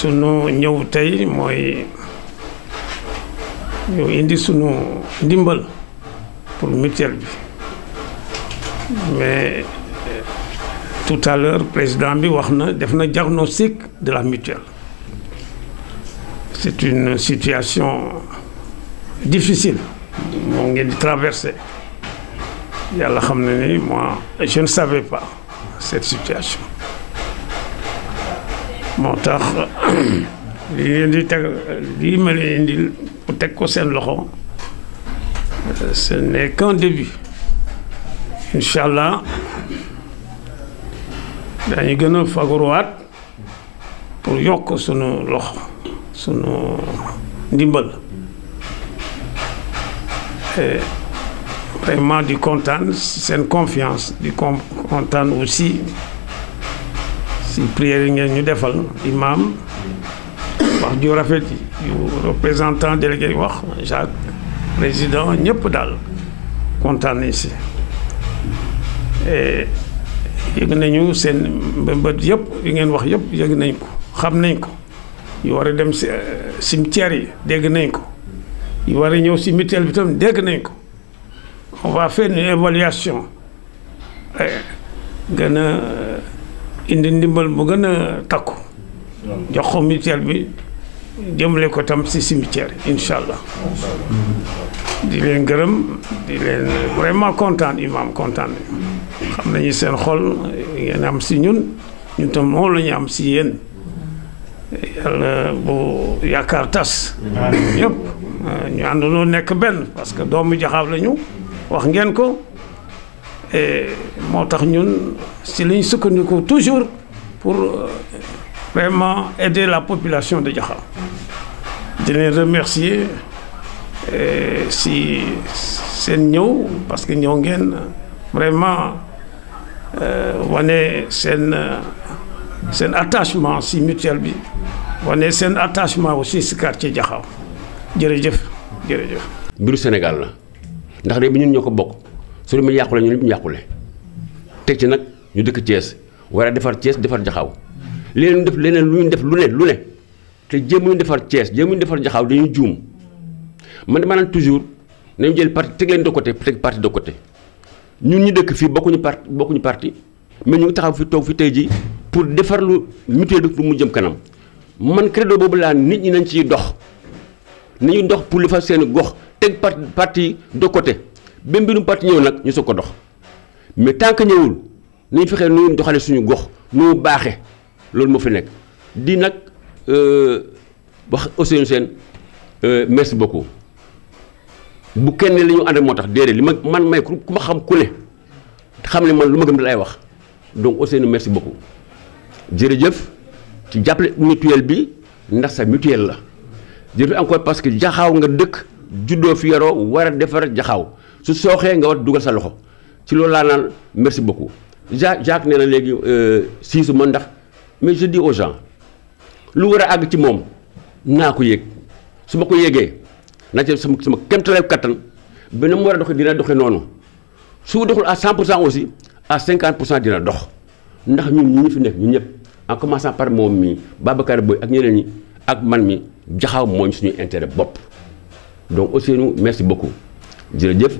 sunu ñëw tey mooy ñu indi sunu ndimbal pour mutuelle bi mais tout à l'heure président bi wax na def na diagnostic de la mutuelle. C'est une situation difficile moo ngeen di traverser yàlla xam na ni moi je ne savais pas cette situation moo tax li ngeen di teg lii ma leen indil pour teg ko seen loxo ce n'est qu'un début incha allah dañu gën a fagaruwaat pour yokk sunu loxo sunu ndimbal vraiment di kontaan seen confiance di kontaan aussi si prière yi ngeen ñu defal imam wax ju rafet yu représentant délégué wax Jacques président ñëpp daal kontaan nañ si yëg nañu seen mbëbët yëpp yi ngeen wax yëpp yëg nañ ko xam nañ ko yu war a dem si cimetière yi dégg nañ ko yu war a ñëw si mutuelle bi tam dégg nañ ko on va faire une évaluation gën a indi ndimbal bu gën a takku jox ko mutuelle bi jëmale ko tam si cimetière yi incha allah di leen gërëm di leen vraiment kontaan imam kontaan xam nañu seen xol ngeen am si ñun tam moom la ñu am si yéen yàlla bu yaakaar tas ñëpp ñu àndandoo nekk benn parce que doomu Jaxaaw la ñu wax ngeen ko moo tax ñun si lañ sukkandiku toujours pour vraiment aider la population de Jaxaaw di leen remercier si seen ñëw parce que ñëw ngeen vraiment wane seen attachement si mutuelle bi wane seen attachement aussi si quartier Jaxaaw jërëjëf jërëjëf. mbiru Sénégal la ndax réew mi ñun ñoo ko bokk su ñu yàqule ñu ñu yàqule teg ci nag ñu dëkk Thiès war a defar Thiès defar Jaxaaw leneen lu ñu def lu ne te jéemuñu defar Thiès jéemuñu defar Jaxaaw dañuy juum man de maanaam toujours nañu jël parti teg leen de côté teg parti de côté ñun ñu dëkk fii bokkuñu parti mais ñu ngi taxaw fi toog fi tey ji pour defar lu mutuelle bi pour mu jëm kanam man credo boobu laa nit ñi nañ ciy dox nañu dox pour li fa seen gox teg parti de côté ba mbirum parti ñëw nag ñu soog ko dox mais tant que ñëwul nañu fexee nu doxale suñu gox nu baaxee loolu moo fi nekk di nag wax Ousseynou Sène merci beaucoup bu kenn la ñu ànd moo tax déedéet li man may ku ma xam ku ne xam ne man lu ma gëm lay wax donc Ousseynou merci beaucoup jërëjëf ci jàppale mutuelle bi ndax sa mutuelle la jërëjëf encore parce que Jaxaaw nga dëkk juddoo fi yaroo war a defar Jaxaaw su sooxee nga war dugal sa loxo ci loolu laa naan merci beaucoup Jacques nee na léegi siisu ma ndax mais je dis aux gens lu war a àgg ci moom naa ko yéeg su ma ko yéegee naa ci sama kéemtalaay kattan ba na mu war a doxee dina doxee noonu su doxul à 100% aussi à 50% dina dox ndax ñun ñi fi nekk ñun ñëpp en commençant par moom mii Babacar Boy ak ñeneen ñi ak man mi Jaxaaw mooñ suñuy intérêt bopp donc Ousseynou merci beaucoup jërëjëf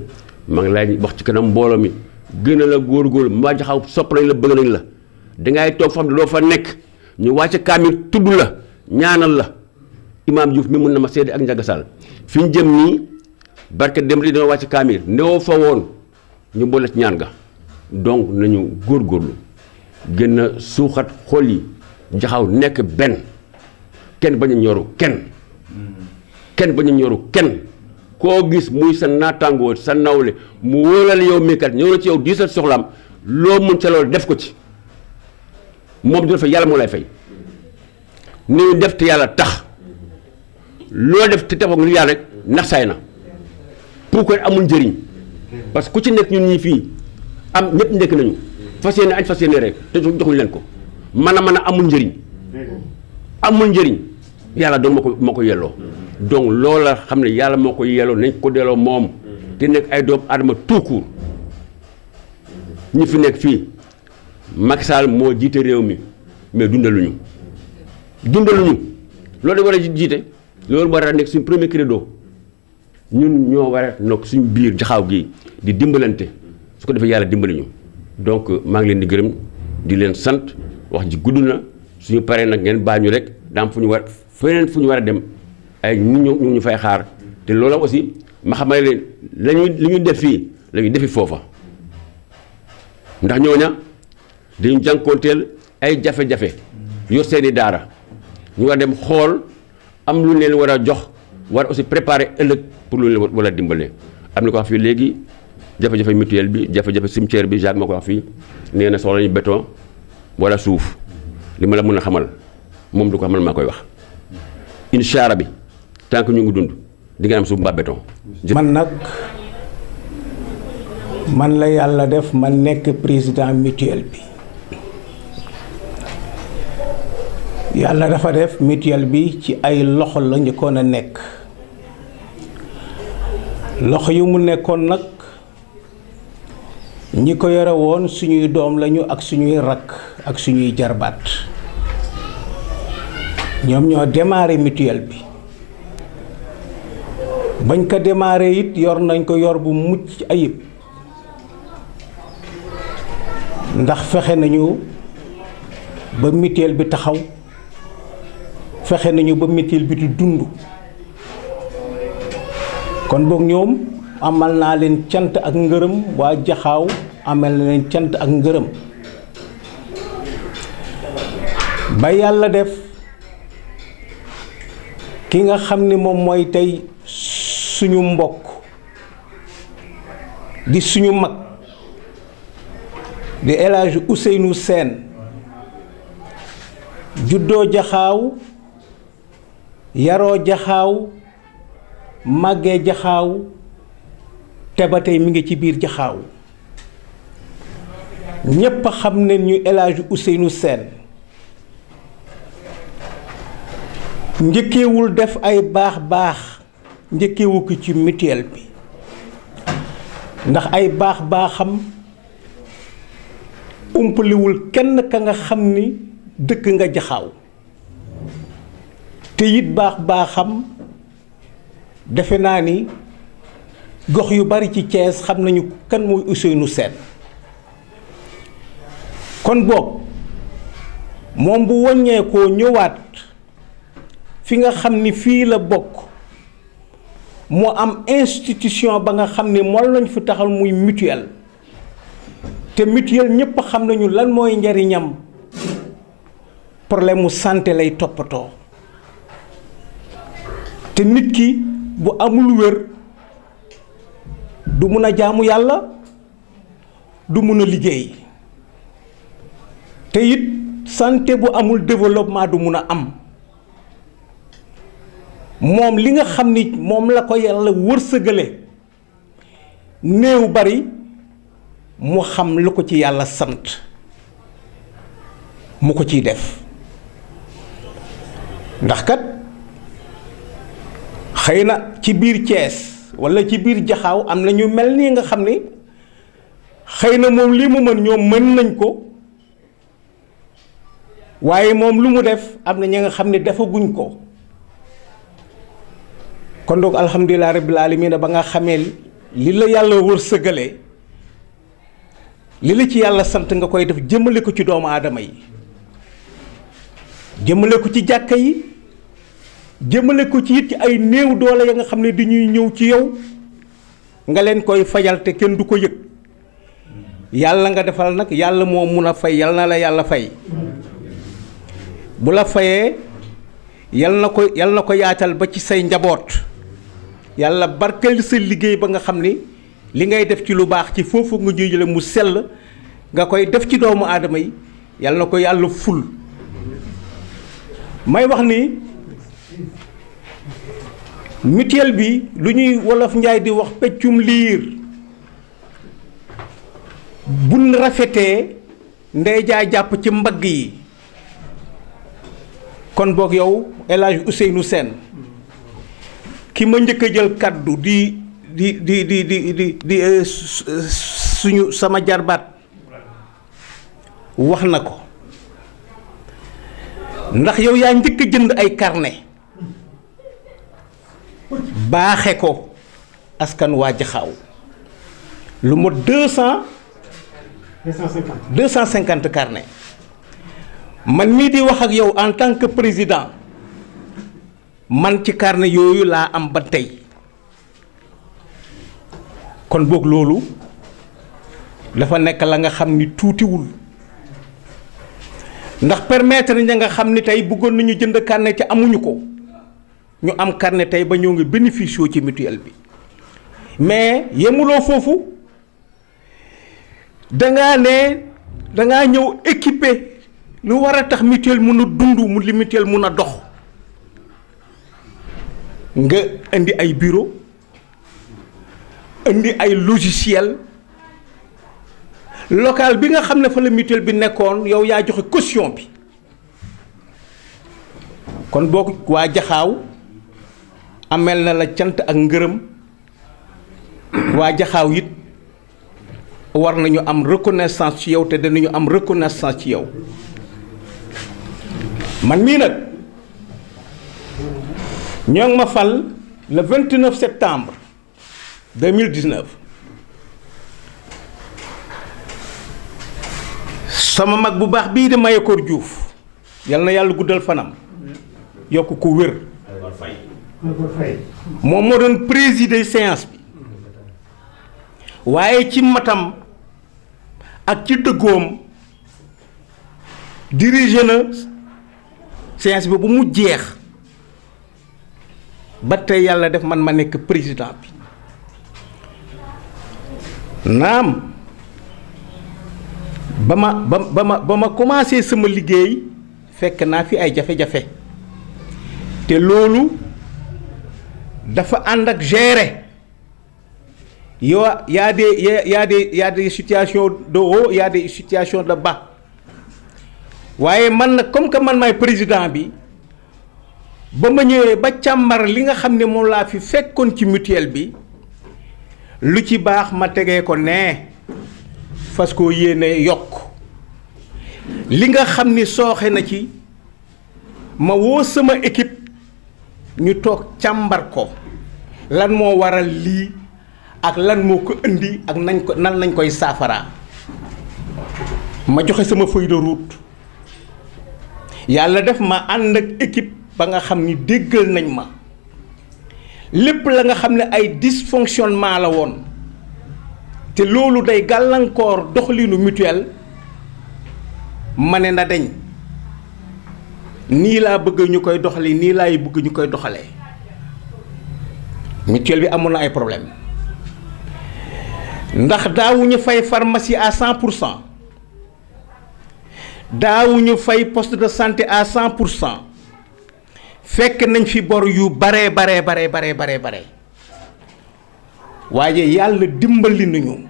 maa ngi lay wax ci kanam mbooloo mi gën a la góorgóorlu mbaa Jaxaaw sopp nañ la bëgg nañ la dangay toog fa xam ne doo fa nekk ñu wàcce kaamil tudd la ñaanal la Imaam Diouf mi mun na ma seede ak Ndiaga Sall fi ñu jëm nii barke dem li dina wàcc kaamil newoo fa woon ñu boole ci ñaan ga donc nañu góorgóorlu gën a suuxat xol yi Jaxaaw nekk benn kenn bañ a ñoru kenn bañ a ñoru kenn koo gis muy sa naataangoo sa nawle mu wóolal yow mii kat ñëw na ci yow diisal soxlaam loo mun ca loolu def ko ci moom dina fa yàlla moo lay fay ni ñu def te yàlla tax loo def te defoo ngir yàlla rek nax saay na pour que amul njëriñ parce que ku ci nekk ñun ñii fii am ñëpp nekk nañu fas yéene añ fas yéene rek te joxuñu leen ko mën a amul njëriñ yàlla doon moo ko yelloo donc loola xam ne yàlla moo ko yelloo nañ ko delloo moom te nekk ay doomu aadama tout court ñi fi nekk fii Macky Sall moo jiite réew mi mais dundaluñu dimbaluñu loolu war a jiite loolu war a nekk suñu premier credo ñun ñoo war a nekk suñu biir jaxaaw gi di dimbalante su ko defee yàlla dimbali ñu donc maa ngi leen di gërëm di leen sant wax ji gudd na suñu paree nag ngeen baa ñu rek daam fu ñu war feneen fu ñu war a dem ay ñu fay xaar te loolu aussi ma xamal leen li ñuy def fii la ñuy defi foofa ndax ñooña dañu jànkoonteel ay jafe-jafe yor seeni daara ñu war dem xool am lu leen war a jox war aussi préparer ëllëg pour lu leen war a dimbale am na ko wax fii léegi jafe-jafe mutuelle bi jafe-jafe cimetière bi Jacques moo ko wax fii nee na soxla ñu béton wala suuf li ma la mën a xamal moom du ko xamal maa koy wax incha allah bi tant que ñu ngi dund di nga am suuf mbaa béton. man nag man la yàlla def ma nekk président mutuelle bi yàlla dafa def mutuelle bi ci ay loxo la njëkkoon a nekk loxo yu mu nekkoon nag ñi ko yore woon suñuy doom lañu ak suñuy rakk ak suñuy jarbaat ñoom ñoo démarré mutuelle bi bañ ko démarré it yor nañ ko yor bu mucc ayib ndax fexe nañu ba mutuelle bi taxaw fexe nañu ba mutuelle bi di dund kon boog ñoom amal naa leen cant ak ngërëm waa jaxaaw amal na leen cant ak ngërëm ba yàlla def ki nga xam ni moom mooy tey suñu mbokk di suñu mag di El Hadj Ousseynou Sène juddoo jaxaaw yaroo jaxaaw màggee jaxaaw te ba tey mi ngi ci biir jaxaaw ñépp xam ne ñu El Hadj Ousseynou Sène njëkkeewul def ay baax njëkkeewu ko ci mutuelle bi ndax ay baaxam umpaliwul kenn ka nga xam ni dëkk nga jaxaaw te it baaxam defe naa ni gox yu bari ci Thiès xam nañu kan mooy Ousseynou Sène kon boog moom bu wàññeekoo ñëwaat fi nga xam ni fii la bokk moo am institution ba nga xam ni moom lañ fi taxal muy mutuelle te mutuelle ñépp xam nañu lan mooy njariñam problème mu santé lay toppatoo te nit ki bu amul wér du mun a jaamu yàlla du mun a liggéey te it santé bu amul développement du mun a am moom li nga xam ni moom la ko yàlla wërsëgale néew bari mu xam lu ko ci yàlla sant mu ko ciy def ndax kat xëy na ci biir Thiès walla ci biir jaxaaw am na ñu mel nii nga xam ni xëy na moom li mu mën ñoom mën nañ ko waaye moom lu mu def am na ñi nga xam ne defaguñ ko kon donc alhamdulilah rabbil alamin ba nga xamee li la yàlla wërsëgalee li la ci yàlla sant nga koy def jëmale ko ci doomu aadama yi jëmale ko ci jàkka yi jëmale ko ci it ci ay néew doole ya nga xam ne dañuy ñëw ci yow nga leen koy fajal te kenn du ko yëg yàlla nga defal nag yàlla moo mun a fay yal na la yàlla fay bu la fayee yal na ko yaatal ba ci say njaboot yàlla barkeel sa liggéey ba nga xam ni li ngay def ci lu baax ci foofu nga jëjale mu sell nga koy def ci doomu aadama yi yal na ko yàlla ful may wax ni mutuelle bi lu ñuy wolof njaay di wax peccum liir buñ rafetee ndey jaay jàpp ci mbagg yi kon boog yow El Hadj Ousseynou Sène ki ma njëkk a jël kaddu di suñu sama jarbaat wax na ko ndax yow yaa njëkk a jënd ay carnet baaxe ko askan waa Jaxaaw lu mot 250 carnet man mii di wax ak yow en tant que président man ci carnet yooyu laa am ba tey kon boog loolu dafa nekk la nga xam ni tuutiwul ndax permettre ña nga xam ni tey bëggoon nañu jënd carnet ci amuñu ko ñu am carnet tey ba ñoo ngi bénéficier ci mutuelle bi mais yemuloo foofu dangaa ñëw équipé lu war a tax mutuelle mun a dund mu li mutuelle mun a dox nga indi ay bureau indi ay logiciel local bi nga xam ne fa la mutuelle bi nekkoon yow yaa joxe caution bi kon boo waa Jaxaaw amel na la cant ak ngërëm waa Jaxaaw it war nañu am reconnaissance ci yow te danañu am reconnaissance ci yow man mii nag ñoo ngi ma fal le 29 septembre 2019 sama mag bu baax bii di Mayakor Diouf yal na yàlla guddal fanam yokk ko wér moom moo doon présider séance bi waaye ci matam ak ci dëggoom dirigé na séance bi bu mu jeex ba tey yàlla def man ma nekk président bi naam ba ma commencé sama liggéey fekk naa fi ay jafe-jafe te loolu dafa ànd ak gérer yow y a des situations de haut y a des situations de bas waaye man nag comme que man maay président bi ba ma ñëwee ba càmbar li nga xam ne moom laa fi fekkoon ci mutuelle bi lu ci baax ma tegee ko nee fas koo yéene yokk li nga xam ni sooxe na ci ma woo sama équipe ñu toog càmbar ko lan moo waral lii ak lan moo ko indi ak nan lañ koy saafaraa ma joxe sama feuille de route yàlla def ma ànd ak équipe ba nga xam ni déggal nañ ma lépp la nga xam ne ay dysfonctionnement la woon te loolu day gàllankoor doxalinu mutuelle ma ne na dañ nii laa bëgg ñu koy doxalee nii laay bëgg ñu koy doxalee mutuelle bi amoon na ay problème ndax daawuñu fay pharmacie à 100%. daawuñu fay poste de santé à 100%. fekk nañ fi bor yu bare waaye yàlla dimbali nañu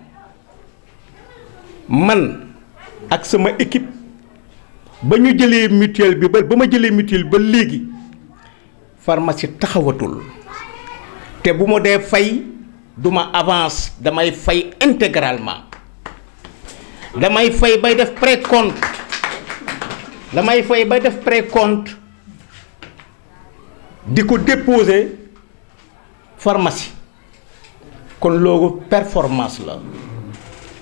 man ak sama équipe ba ñu jëlee mutuelle bi ba ma jëlee mutuelle ba léegi pharmacie taxawatul te bu ma dee fay duma avance damay fay intégralement damay fay bay def précompte di ko déposer pharmacie kon loolu performance la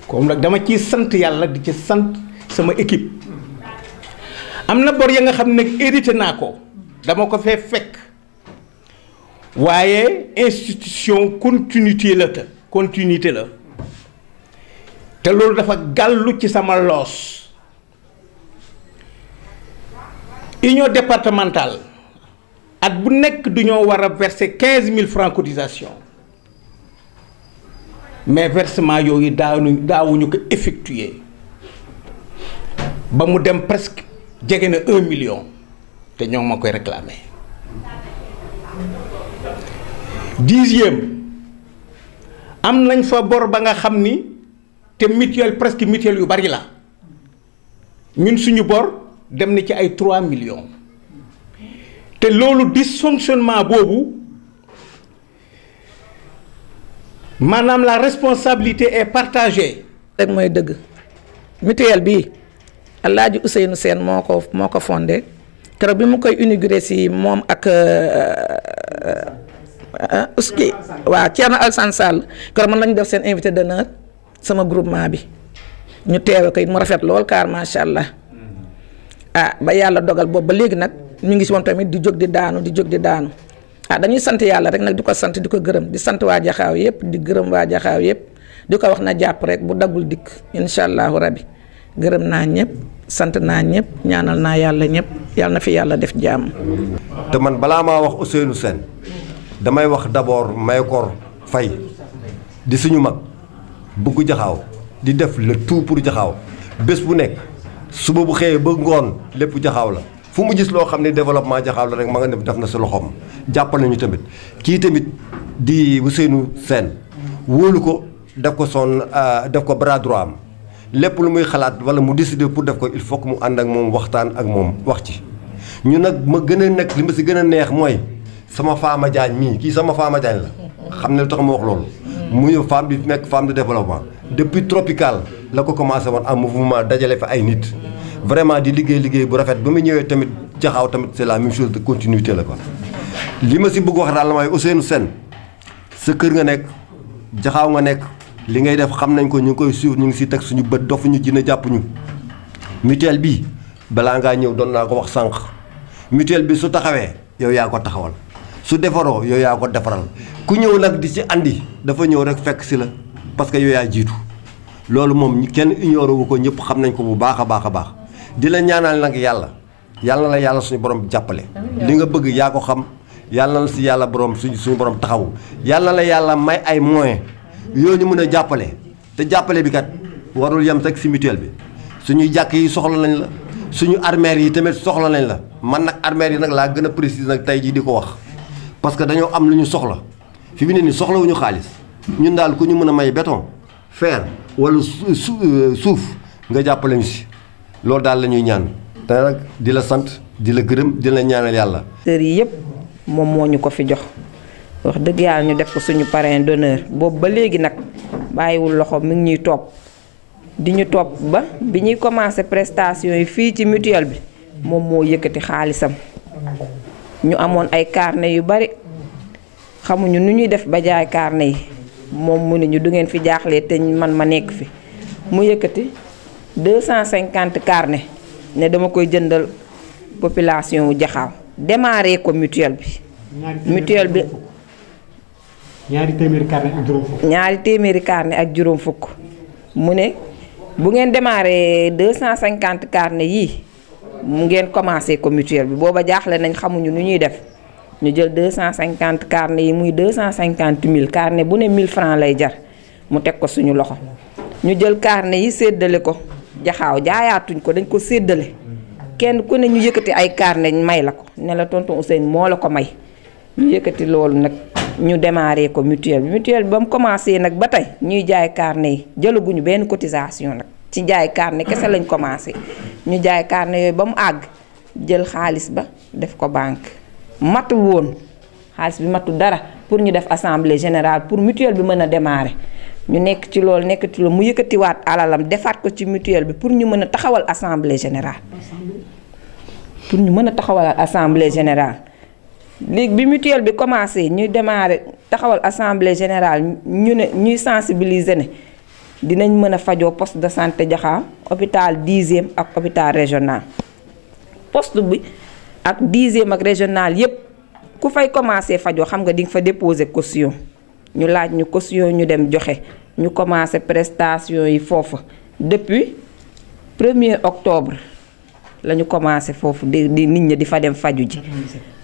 comme nag dama ciy sant yàlla di ci sant sama équipe am na bor ya nga xam ne hérité naa ko dama ko fee fekk waaye institution continuité la te loolu dafa gàllu ci sama loos union départementale at bu nekk du ñoo war a verser 15 000 francs cotisation mais versement yooyu daawuñu ko effectuer ba mu dem presque jege na 1 million te ñoo ma koy réclamer. 10e am nañ fa bor ba nga xam ni te mutuelle presque mutuelle yu bari la ñun suñu bor dem na ci ay 3 millions te loolu dysfonctionnement boobu maanaam la responsabilité est partagée. rek mooy dëgg mutuelle bi Alaaji Ousseynou Sène moo ko fondé keroog bi mu koy inauguré si moom ak uski waaw Thierno Alassane Sall keroog man lañu def seen invité d'honneur sama groupement bi ñu teewe ko it mu rafet lool kaar macha allah ba yàlla dogal boobu ba léegi nag ñu ngi si woon tamit di jóg di daanu dañuy sant yàlla rek nag di ko sant di ko gërëm di sant waa Jaxaaw yëpp di gërëm waa Jaxaaw yëpp di ko wax na jàpp rek bu daggul dikk incha allahu rabi gërëm naa ñëpp sant naa ñëpp ñaanal naa yàlla ñëpp yàlla na fi yàlla def jàmm. te man balaa maa wax Ousseynou Sène damay wax d'abord Mayakor Faye di suñu mag bëgg Jaxaaw di def le tout pour Jaxaaw bés bu nekk suba bu xëyee ba ngoon lépp Jaxaaw la fu mu gis loo xam ne développement Jaxaaw la rek ma nga def na si loxoom jàppal nañu tamit kii tamit di Ousseynou Sène wóolu ko def ko bras droit am lépp lu muy xalaat wala mu décider pour def ko il faut que mu ànd ak moom waxtaan ak moom wax ci ñu nag ma gën a nekk li ma si gën a neex mooy sama Fama Diagne mii kii sama Fama Diagne la xam ne lu tax ma wax loolu muy femme di nekk femme de développement depuis tropical la ko commencé woon en mouvement dajale fa ay nit vraiment di liggéey bu rafet ba mu ñëwee tamit Jaxaaw tamit c'est la même chose de continuité la ko li ma si bëgg wax daal mooy Ousseynou Sène sa kër nga nekk Jaxaaw nga nekk li ngay def xam nañ ko ñu ngi koy suivre ñu ngi si teg suñu bët dofuñu dina jàpp ñu mutuelle bi balaa ngaa ñëw doon naa ko wax sànq mutuelle bi su taxawee yow yaa ko taxawal su defaroo yow yaa ko defaral ku ñëw nag di ci andi dafa ñëw rek fekk si la parce que yow yaa jiitu loolu moom kenn ignoré wu ko ñëpp xam nañ ko bu baax a baax di la ñaanal nag yàlla na la yàlla suñu borom jàppale li nga bëgg yaa ko xam yàlla na la si yàlla borom suñu borom taxawu yàlla na la yàlla may ay moyens yoo ñu mën a jàppale te jàppale bi kat warul yem rek si mutuelle bi suñuy jàkk yi soxla nañ la suñu armères yi tamit soxla nañ la man nag armères yi nag laa gën a précise nag tey jii di ko wax parce que dañoo am lu ñu soxla fi mu ne nii soxlawuñu xaalis ñun daal ku ñu mën a may béton fer wala suuf nga jàppale ñu si loolu daal la ñuy ñaan te nag di la sant di la gërëm di la ñaanal yàlla. sër yi yëpp moom moo ñu ko fi jox wax dëgg yàlla ñu def ko suñu parrain d'honneur boobu ba léegi nag bàyyiwul loxo mi ngi ñuy topp di ñu topp ba bi ñuy commencé prestation yi fii ci mutuelle bi moom moo yëkkati xaalisam ñu amoon ay carnet yu bari xamuñu nu ñuy def ba jaay carnet yi moom mu ne ñu du ngeen fi jaaxlee te man ma nekk fi mu yëkkati 250 carnet ne dama koy jëndal population wu Jaxaaw démarré ko mutuelle bi. mutuelle bi ñaari téeméeri carnet ak juróom fukk. ñaari téeméeri carnet ak juróom fukk mu ne bu ngeen démarré 250 carnet yii mu ngeen commencé ko mutuelle bi booba jaaxle nañ xamuñu nu ñuy def ñu jël 250 carnet yi muy 250 000 carnet bu ne 1000 francs lay jar mu teg ko suñu loxo ñu jël carnet yi séddale ko Jaxaaw jaayaatuñ ko dañ ko séddale kenn ku ne ñu yëkkati ay carnet may la ko ne la tonton Ousseynou moo la ko may ñu yëkkati loolu nag ñu démarré ko mutuelle bi ba mu commencé nag ba tey ñuy jaay carnet yi jëlaguñu benn cotisation nag ci jaay carnet kese lañ commencé ñu jaay carnet yooyu ba mu àgg jël xaalis ba def ko banque matul woon xaalis bi matul dara pour ñu def assemblée générale pour mutuelle bi mën a démarrer ñu nekk ci loolu mu yëkkatiwaat alalam defaat ko ci mutuelle bi pour ñu mën a taxawal assemblée générale léegi bi mutuelle bi commencé ñuy démarrer taxawal assemblée générale ñu ne ñuy sensibiliser ne dinañ mën a fajoo poste de santé Jaxaaw hôpital 10e ak hôpital régional poste bi ak 10e ak régional yépp ku fay commencé fajoo xam nga di nga fa déposer caution ñu laaj ñu caution ñu dem joxe ñu commencé prestation yi foofu depuis 1er octobre la ñu commencé foofu di nit ñi di fa dem faju ji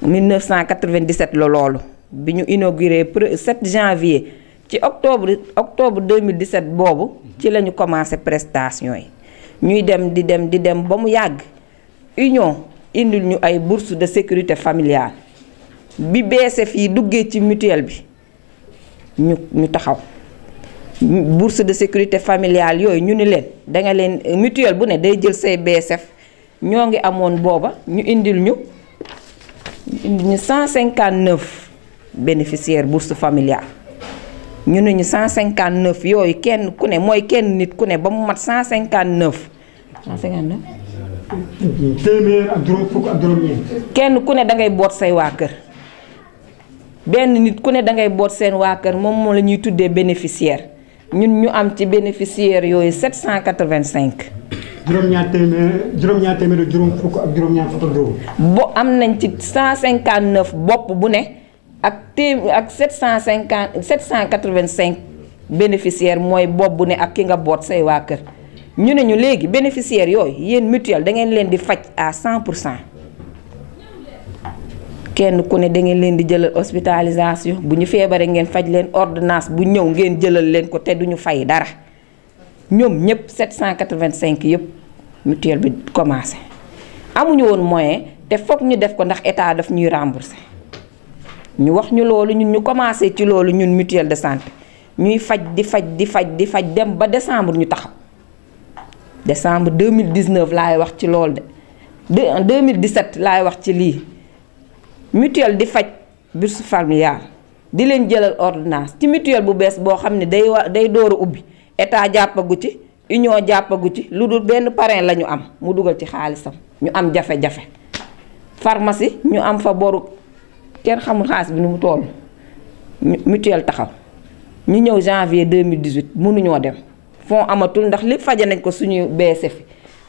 1997 la loolu bi ñu inauguré 7 janvier ci octobre 2017 boobu ci la ñu commencé prestation yi ñuy dem di dem ba mu yàgg union indil ñu ay bourse de sécurité familiale bi BSF yi duggee ci mutuelle bi ñu taxaw bourse de sécurité familiale yooyu ñu ni leen danga leen mutuelle bu ne day jël say BSF ñoo ngi amoon booba ñu indil ñu 159 bénéficiaires bourse familiale ñu ne ñu 159 yooyu kenn ku ne mooy kenn nit ku ne ba mu mat 159 téeméer ak juróom fukk ak juróom-ñeent. kenn ku ne da ngay boot say waa kër benn nit ku ne da ngay boot seen waa kër moom moo la ñuy tuddee bénéficiaire ñun ñu am ci bénéficiaire yooyu 785. juróom-ñaar téeméer ak juróom fukk ak juróom-ñaar fukk ak juróom. am nañ ci 159 bopp bu ne ak 785 bénéficiaire mooy bopp bu ne ak ki nga boot say waa kër ñu ne ñu léegi bénéficiaire yooyu yéen mutuelle da ngeen leen di faj à 100%. kenn ku ne da ngeen leen di jëlal hospitalisation bu ñu feebaree ngeen faj leen ordonnance bu ñëw ngeen jëlal leen ko te duñu fay dara ñoom ñëpp 785 yëpp mutuelle bi commencé amuñu woon moyen te foog ñu def ko ndax état daf ñuy rembourser ñu wax ñu loolu ñun ñu commencé ci loolu ñun mutuelle de santé ñuy faj di faj dem ba décembre ñu taxaw décembre 2019 laay wax ci loolu de en 2017 laay wax ci lii. mutuelle di faj bourse familiale di leen jëlal ordonnance ci mutuelle bu bees boo xam ne day door a ubbi état jàppagu ci union jàppagu ci lu dul benn parrain la ñu am mu dugal ci xaalisam ñu am jafe-jafe pharmacie ñu am fa boru kenn xamul xaalis bi nu mu toll mutuelle taxaw ñu ñëw janvier 2018 mënuñoo dem fonds amatul ndax lépp faje nañ ko suñu BSF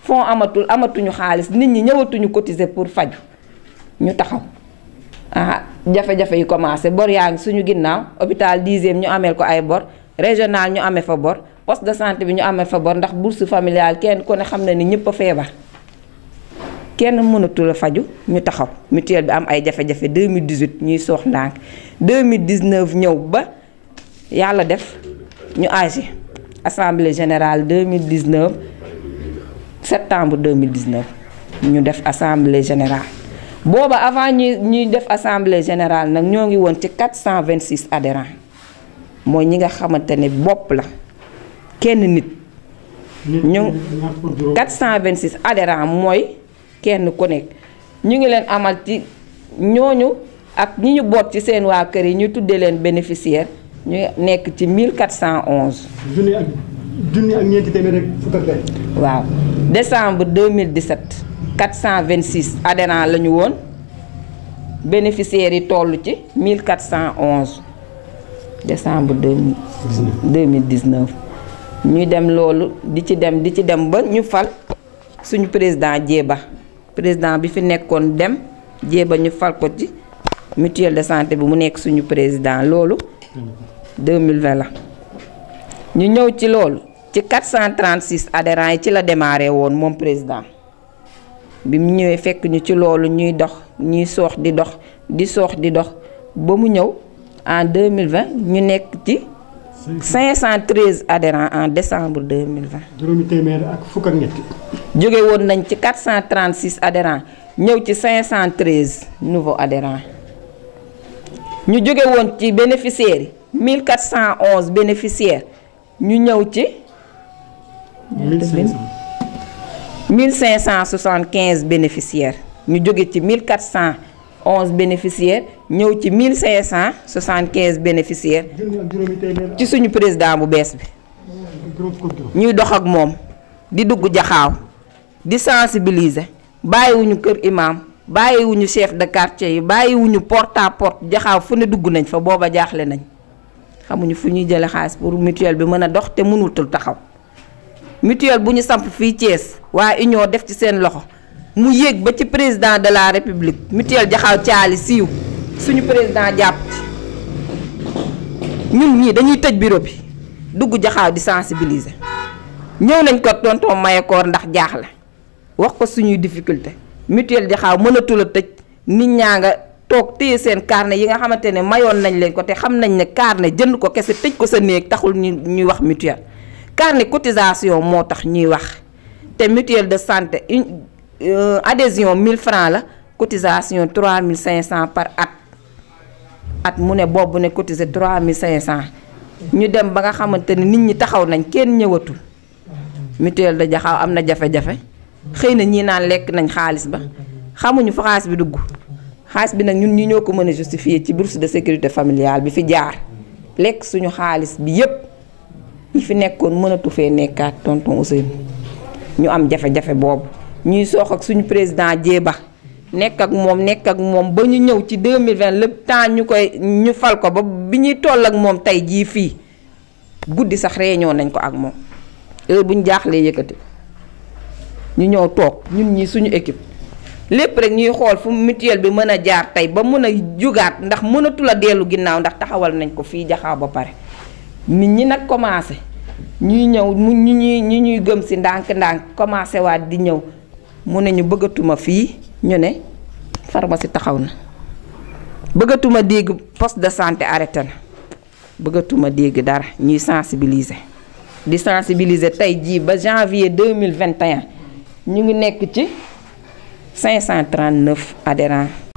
fonds amatuñu xaalis nit ñi ñëwatuñu cotiser pour faju ñu taxaw jafe-jafe yi commencé bor yaa ngi suñu ginnaaw hôpital 10e ñu ameel ko ay bor régional ñu amee fa bor poste de santé bi ñu amee fa bor ndax bourse familiale kenn ku ne xam na ni ñëpp a feebar kenn mënatul a faju ñu taxaw mutuelle bi am ay jafe-jafe 2018 ñuy soox ndànk 2019 ñëw ba yàlla def ñu agi assemblée générale 2019 septembre 2019 ñu def assemblée générale booba avant ñuy def assemblée générale nag ñoo ngi woon ci 426 adhérents mooy ñi nga xamante ne bopp la kenn nit ñu 426 adhérents mooy kenn ku nekk ñu ngi leen amal ci ñooñu ak ñi ñu boot ci seen waa kër yi ñu tuddee leen bénéficiaire ñu nekk ci 1411. junni ak ñeenti téeméer rek fukk ak benn. waaw décembre 2017 426 adhérents la ñu woon bénéficiaires yi toll ci 1411 décembre 2019 ñuy dem loolu di ci dem ba ñu fal suñu président président bi fi nekkoon dem Jéeba ñu fal ko ci mutuelle de santé bi mu nekk suñu président loolu 2020 la ñu ñëw ci loolu ci 436 adhérents yi ci la démarré woon moom président bi mu ñëwee fekk ñu ci loolu ñuy dox ñuy soox di dox ba mu ñëw en 2020 ñu nekk ci 513 adhérents en décembre 2020. juróomi téeméer ak fukk ak ñett. jóge woon nañ ci 436 adhérents ñëw ci 513 nouveaux adhérents ñu jóge woon ci bénéficiaires yi 1411 bénéficiaires ñu ñëw ci. 1575 bénéficiaires ñu jóge ci 1411 bénéficiaires ñëw ci 1575 bénéficiaires ci suñu président bu bees bi ñuy dox ak moom di dugg jaxaaw di sensibiliser bàyyiwuñu kër imam bàyyiwuñu chef de quartier yi bàyyiwuñu porte à porte jaxaaw fu ne dugg nañ fa booba jaaxle nañ xamuñu fu ñuy jële xaalis pour mutuelle bi mën a dox te mënutul taxaw mutuelle bu ñu samp fii Thiès waa union def ci seen loxo mu yéeg ba ci président de la république mutuelle jaxaaw caali siiw suñu président jàpp ci ñun ñii dañuy tëj bureau bi dugg jaxaaw di sensibiliser ñëw nañ ko tonton Mayekoor ndax jaaxle wax ko suñuy difficulté mutuelle jaxaaw mënatul a tëj nit ñaa nga toog téye seen carnet yi nga xamante ne mayoon nañ leen ko te xam nañ ne carnet jënd ko kese tëj ko sa néeg taxul ñuy wax mutuelle carnet cotisation moo tax ñuy wax te mutuelle de santé adhésion 1000 francs la cotisation 3500 par at mu ne boobu ne cotiser 3500 ñu dem ba nga xamante ne nit ñi taxaw nañ kenn ñëwatul mutuelle de jaxaaw am na jafe-jafe xëy na ñii naan lekk nañ xaalis ba xamuñu fa xaalis bi dugg xaalis bi nag ñun ñi ñoo ko mën a justifier ci bourse de sécurité familiale bi fi jaar lekk suñu xaalis bi yépp ñi fi nekkoon mënatu fee nekkaat tonton Ousseynou ñu am jafe-jafe boobu ñuy soox ak suñu président Jéeba nekk ak moom ba ñu ñëw ci 2020 le temps ñu fal ko ba bi ñuy toll ak moom tey jii fii guddi sax réunion nañ ko ak moom heure bu ñu jaaxlee yëkkati ñu ñëw toog ñun ñi suñu équipe lépp rek ñuy xool fu mutuelle bi mën a jaar tey ba mën a jugaat ndax mënatul a dellu ginnaaw ndax taxawal nañ ko fii Jaxaaw ba pare nit ñi nag commencé ñuy ñëw ñu ñuy gëm si ndànk-ndànk commencé waat di ñëw mu ne ñu bëggatuma fii ñu ne pharmacie taxaw na bëggatuma dégg poste de santé arrêté na bëggatuma dégg dara ñuy sensibiliser di sensibiliser tey jii ba janvier 2021 ñu ngi nekk ci 539 adhérents